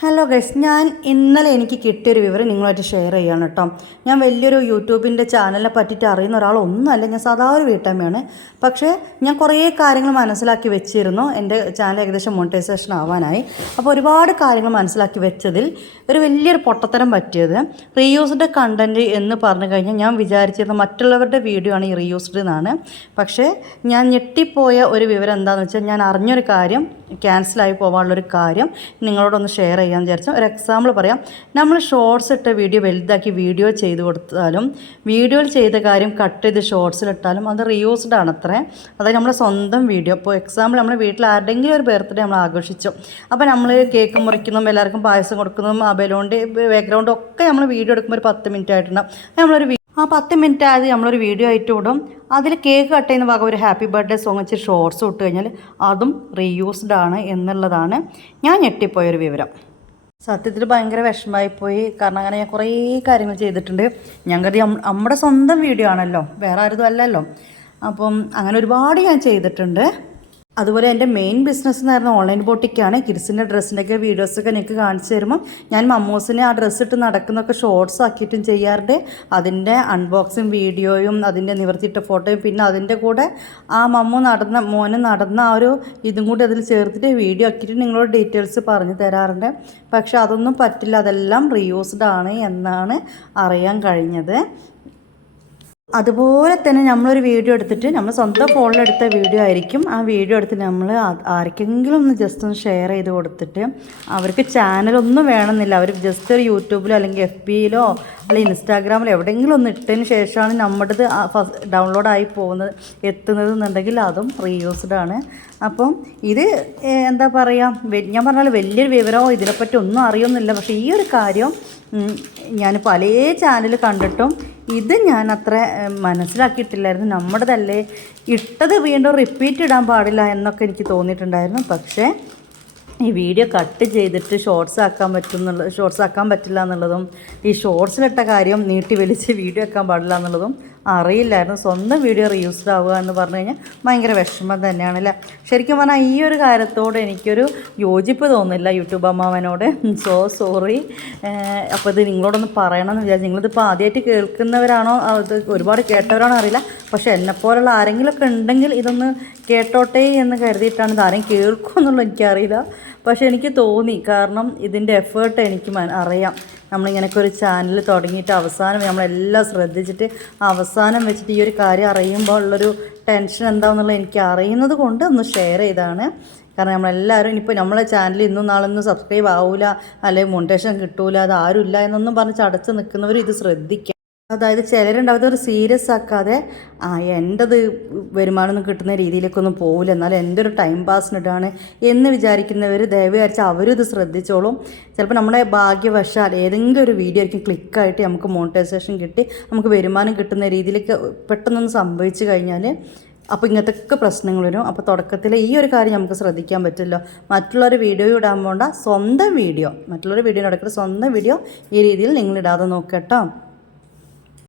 Hello guys, ഞാൻ ഇന്നലെ എനിക്ക് കിട്ടിയൊരു വിവരം നിങ്ങളുമായിട്ട് ഷെയർ ചെയ്യാണ് കേട്ടോ. ഞാൻ വലിയൊരു യൂട്യൂബിൻ്റെ ചാനലിനെ പറ്റിയിട്ട് അറിയുന്ന ഒരാളൊന്നുമല്ല. ഞാൻ സാധാ ഒരു വീട്ടമ്മയാണ്. പക്ഷേ ഞാൻ കുറേ കാര്യങ്ങൾ മനസ്സിലാക്കി വെച്ചിരുന്നു. എൻ്റെ ചാനൽ ഏകദേശം മോണിറ്റൈസേഷൻ ആവാനായി. അപ്പോൾ ഒരുപാട് കാര്യങ്ങൾ മനസ്സിലാക്കി വെച്ചതിൽ ഒരു വലിയൊരു പൊട്ടത്തരം പറ്റിയത് റീയൂസ്ഡ് കണ്ടൻറ്റ് എന്ന് പറഞ്ഞു കഴിഞ്ഞാൽ ഞാൻ വിചാരിച്ചിരുന്ന മറ്റുള്ളവരുടെ വീഡിയോ ആണ് ഈ റീയൂസ്ഡ് എന്നാണ്. പക്ഷേ ഞാൻ ഞെട്ടിപ്പോയ ഒരു വിവരം എന്താണെന്ന് വെച്ചാൽ, ഞാൻ അറിഞ്ഞൊരു കാര്യം ക്യാൻസലായി പോകാനുള്ളൊരു കാര്യം നിങ്ങളോടൊന്ന് ഷെയർ ചെയ്യാൻ വിചാരിച്ചു. ഒരു എക്സാമ്പിൾ പറയാം. നമ്മൾ ഷോർട്സ് ഇട്ട വീഡിയോ വലുതാക്കി വീഡിയോ ചെയ്ത് കൊടുത്താലും വീഡിയോയിൽ ചെയ്ത കാര്യം കട്ട് ചെയ്ത് ഷോർട്സിലിട്ടാലും അത് റീയൂസ്ഡ് ആണ് അത്രേ. അതായത് നമ്മുടെ സ്വന്തം വീഡിയോ. ഇപ്പോൾ എക്സാമ്പിൾ നമ്മുടെ വീട്ടിൽ ആരുടെങ്കിലും ഒരു ബർത്ത്ഡേ നമ്മൾ ആഘോഷിച്ചു. അപ്പോൾ നമ്മൾ കേക്ക് മുറിക്കുന്നതും എല്ലാവർക്കും പായസം കൊടുക്കുന്നതും ആ ബലൂണിൻ്റെ ബാക്ക്ഗ്രൗണ്ടും ഒക്കെ നമ്മൾ വീഡിയോ എടുക്കുമ്പോൾ ഒരു 10 മിനിറ്റ് ആയിട്ടുണ്ടാവും. നമ്മളൊരു 10 മിനിറ്റ് ആയത് നമ്മളൊരു വീഡിയോ ആയിട്ട് വിടും. അതിൽ കേക്ക് കട്ട് ചെയ്യുന്ന ഭാഗം ഒരു ഹാപ്പി ബർത്ത്ഡേ സോങ് വെച്ച് ഷോർട്സ് ഇട്ട് കഴിഞ്ഞാൽ അതും റീയൂസ്ഡ് ആണ് എന്നുള്ളതാണ് ഞാൻ ഞെട്ടിപ്പോയൊരു വിവരം. സത്യത്തിൽ ഭയങ്കര വിഷമമായിപ്പോയി. കാരണം അങ്ങനെ ഞാൻ കുറേ കാര്യങ്ങൾ ചെയ്തിട്ടുണ്ട്. ഞാൻ കരുതി നമ്മുടെ സ്വന്തം വീഡിയോ ആണല്ലോ, വേറെ ആരും അല്ലല്ലോ. അപ്പം അങ്ങനെ ഒരുപാട് ഞാൻ ചെയ്തിട്ടുണ്ട്. അതുപോലെ എൻ്റെ മെയിൻ ബിസിനസ് എന്ന് പറയുന്നത് ഓൺലൈൻ ബോട്ടിക്കാണ്. കിഡ്സിൻ്റെ ഡ്രസ്സിൻ്റെയൊക്കെ വീഡിയോസൊക്കെ എനിക്ക് കാണിച്ചു തരുമ്പോൾ ഞാൻ മമ്മൂസിനെ ആ ഡ്രസ്സ് ഇട്ട് നടക്കുന്നതൊക്കെ ഷോർട്സ് ആക്കിയിട്ടും ചെയ്യാറുണ്ട്. അതിൻ്റെ അൺബോക്സിങ് വീഡിയോയും അതിൻ്റെ നിവർത്തിയിട്ട ഫോട്ടോയും പിന്നെ അതിൻ്റെ കൂടെ ആ മോന് നടന്ന ആ ഒരു ഇതും കൂടി അതിൽ ചേർത്തിട്ട് വീഡിയോ ആക്കിയിട്ട് നിങ്ങളോട് ഡീറ്റെയിൽസ് പറഞ്ഞു തരാറുണ്ട്. പക്ഷെ അതൊന്നും പറ്റില്ല, അതെല്ലാം റീയൂസ്ഡ് ആണ് എന്നാണ് അറിയാൻ കഴിഞ്ഞത്. അതുപോലെ തന്നെ നമ്മളൊരു വീഡിയോ എടുത്തിട്ട് നമ്മൾ സ്വന്തം ഫോണിലെടുത്ത വീഡിയോ ആയിരിക്കും. ആ വീഡിയോ എടുത്തിട്ട് നമ്മൾ ആർക്കെങ്കിലും ഒന്ന് ജസ്റ്റ് ഒന്ന് ഷെയർ ചെയ്ത് കൊടുത്തിട്ട് അവർക്ക് ചാനലൊന്നും വേണമെന്നില്ല. അവർ ജസ്റ്റ് ഒരു യൂട്യൂബിലോ അല്ലെങ്കിൽ FBയിലോ അല്ലെങ്കിൽ ഇൻസ്റ്റാഗ്രാമിലോ എവിടെയെങ്കിലും ഒന്ന് ഇട്ടതിന് ശേഷമാണ് നമ്മുടേത് ഡൗൺലോഡായി എത്തുന്നത് എന്നുണ്ടെങ്കിൽ അതും റീയൂസ്ഡ് ആണ്. അപ്പം ഇത് എന്താ പറയുക, ഞാൻ പറഞ്ഞാൽ വലിയൊരു വിവരമോ ഇതിനെപ്പറ്റി ഒന്നും അറിയുന്നില്ല. പക്ഷേ ഈ ഒരു കാര്യം ഞാൻ പല ചാനൽ കണ്ടിട്ടും ഇത് ഞാൻ അത്ര മനസ്സിലാക്കിയിട്ടില്ലായിരുന്നു. നമ്മുടേതല്ലേ, ഇട്ടത് വീണ്ടും റിപ്പീറ്റ് ഇടാൻ പാടില്ല എന്നൊക്കെ എനിക്ക് തോന്നിയിട്ടുണ്ടായിരുന്നു. പക്ഷേ ഈ വീഡിയോ കട്ട് ചെയ്തിട്ട് ഷോർട്സ് ആക്കാൻ പറ്റില്ല എന്നുള്ളതും ഈ ഷോർട്സിലിട്ട കാര്യം നീട്ടി വലിച്ച് വീഡിയോ ആക്കാൻ പാടില്ല എന്നുള്ളതും അറിയില്ലായിരുന്നു. സ്വന്തം വീഡിയോ റീയൂസ്ഡ് ആവുക എന്ന് പറഞ്ഞു കഴിഞ്ഞാൽ ഭയങ്കര വിഷമം തന്നെയാണല്ലേ. ശരിക്കും പറഞ്ഞാൽ ഈ ഒരു കാര്യത്തോട് എനിക്കൊരു യോജിപ്പ് തോന്നുന്നില്ല യൂട്യൂബ് അമ്മാവനോട്. So sorry. അപ്പോൾ ഇത് നിങ്ങളോടൊന്ന് പറയണമെന്ന് വിചാരിച്ചു. നിങ്ങളിതിപ്പോൾ ആദ്യമായിട്ട് കേൾക്കുന്നവരാണോ അത് ഒരുപാട് കേട്ടവരാണോ അറിയില്ല. പക്ഷേ എന്നെപ്പോലുള്ള ആരെങ്കിലുമൊക്കെ ഉണ്ടെങ്കിൽ ഇതൊന്ന് കേട്ടോട്ടെ എന്ന് കരുതിയിട്ടാണ്. ഇത് ആരെയും കേൾക്കുമെന്നുള്ളത് എനിക്കറിയില്ല. പക്ഷേ എനിക്ക് തോന്നി, കാരണം ഇതിൻ്റെ എഫേർട്ട് എനിക്ക് അറിയാം. നമ്മളിങ്ങനെയൊക്കെ ഒരു ചാനൽ തുടങ്ങിയിട്ട് അവസാനം നമ്മളെല്ലാം ശ്രദ്ധിച്ചിട്ട് അവസാനം വെച്ചിട്ട് ഈ ഒരു കാര്യം അറിയുമ്പോൾ ഉള്ളൊരു ടെൻഷൻ എന്താണെന്നുള്ളത് എനിക്ക് അറിയുന്നത് കൊണ്ട് ഒന്ന് ഷെയർ ചെയ്താണ്. കാരണം നമ്മളെല്ലാവരും ഇനിയിപ്പോൾ നമ്മളെ ചാനൽ ഇന്നും നാളൊന്നും സബ്സ്ക്രൈബ് ആവില്ല, അല്ലെങ്കിൽ മോണിറ്റൈസേഷൻ കിട്ടൂല, അത് ആരുമില്ല എന്നൊന്നും പറഞ്ഞ് ചടച്ച് നിൽക്കുന്നവർ ഇത് ശ്രദ്ധിക്കുക. അതായത് ചിലരുണ്ടാവുന്നത് ഒരു സീരിയസ് ആക്കാതെ എൻ്റെത് വരുമാനമൊന്നും കിട്ടുന്ന രീതിയിലേക്കൊന്നും പോകില്ല, എന്നാലും എൻ്റെ ഒരു ടൈം പാസിനിട്ടാണ് എന്ന് വിചാരിക്കുന്നവർ ദയവ് വിചാരിച്ച് അവരും ഇത് ശ്രദ്ധിച്ചോളും. ചിലപ്പോൾ നമ്മുടെ ഭാഗ്യവശാൽ ഏതെങ്കിലും ഒരു വീഡിയോ ആയിരിക്കും ക്ലിക്കായിട്ട് നമുക്ക് മോണിറ്റൈസേഷൻ കിട്ടി നമുക്ക് വരുമാനം കിട്ടുന്ന രീതിയിലേക്ക് പെട്ടെന്നൊന്ന് സംഭവിച്ചു കഴിഞ്ഞാൽ അപ്പോൾ ഇങ്ങനത്തെയൊക്കെ പ്രശ്നങ്ങൾ വരും. അപ്പോൾ തുടക്കത്തിൽ ഈ ഒരു കാര്യം നമുക്ക് ശ്രദ്ധിക്കാൻ പറ്റില്ല. മറ്റുള്ളവർ വീഡിയോ ഇടാൻ പോണ്ട, സ്വന്തം വീഡിയോ മറ്റുള്ളവർ വീഡിയോ നടക്കുന്ന സ്വന്തം വീഡിയോ ഈ രീതിയിൽ നിങ്ങൾ ഇടാതെ നോക്കുക കേട്ടോ.